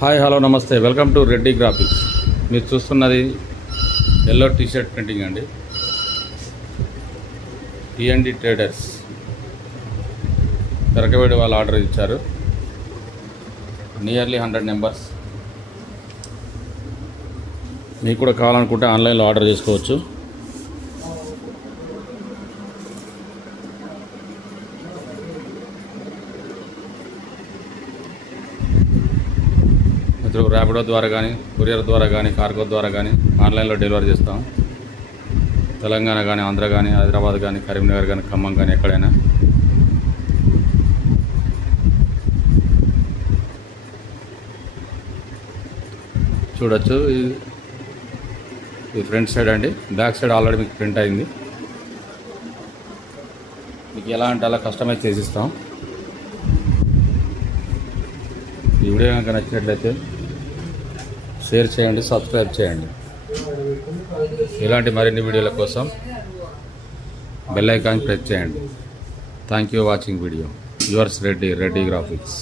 Hi hello నమస్తే, welcome to Reddy graphics. మీరు చూస్తున్నది ఎల్లో టీషర్ట్ ప్రింటింగ్ అండి. టీఎన్డి ట్రేడర్స్ తెరకవేడి వాళ్ళు ఆర్డర్ ఇచ్చారు. Nearly 100 numbers. మీకు కూడా కావాలనుకుంటే ఆన్లైన్లో ఆర్డర్ చేసుకోవచ్చు. ర్యాపిడో ద్వారా కానీ, కొరియర్ ద్వారా కానీ, కార్గో ద్వారా కానీ ఆన్లైన్లో డెలివరీ చేస్తాం. తెలంగాణ కానీ, ఆంధ్ర కానీ, హైదరాబాద్ కానీ, కరీంనగర్ కానీ, ఖమ్మం కానీ, ఎక్కడైనా. చూడొచ్చు, ఇది ఫ్రంట్ సైడ్ అండి. బ్యాక్ సైడ్ ఆల్రెడీ మీకు ప్రింట్ అయింది. మీకు ఎలా అంటే అలా కస్టమైజ్ చేసిస్తాం. ఈ వీడియో కనుక నచ్చినట్లయితే షేర్ చేయండి, సబ్స్క్రైబ్ చేయండి. ఇలాంటి మరిన్ని వీడియోల కోసం బెల్ ఐకాన్ ప్రెస్ చేయండి. Thank you watching video. Yours Reddy graphics.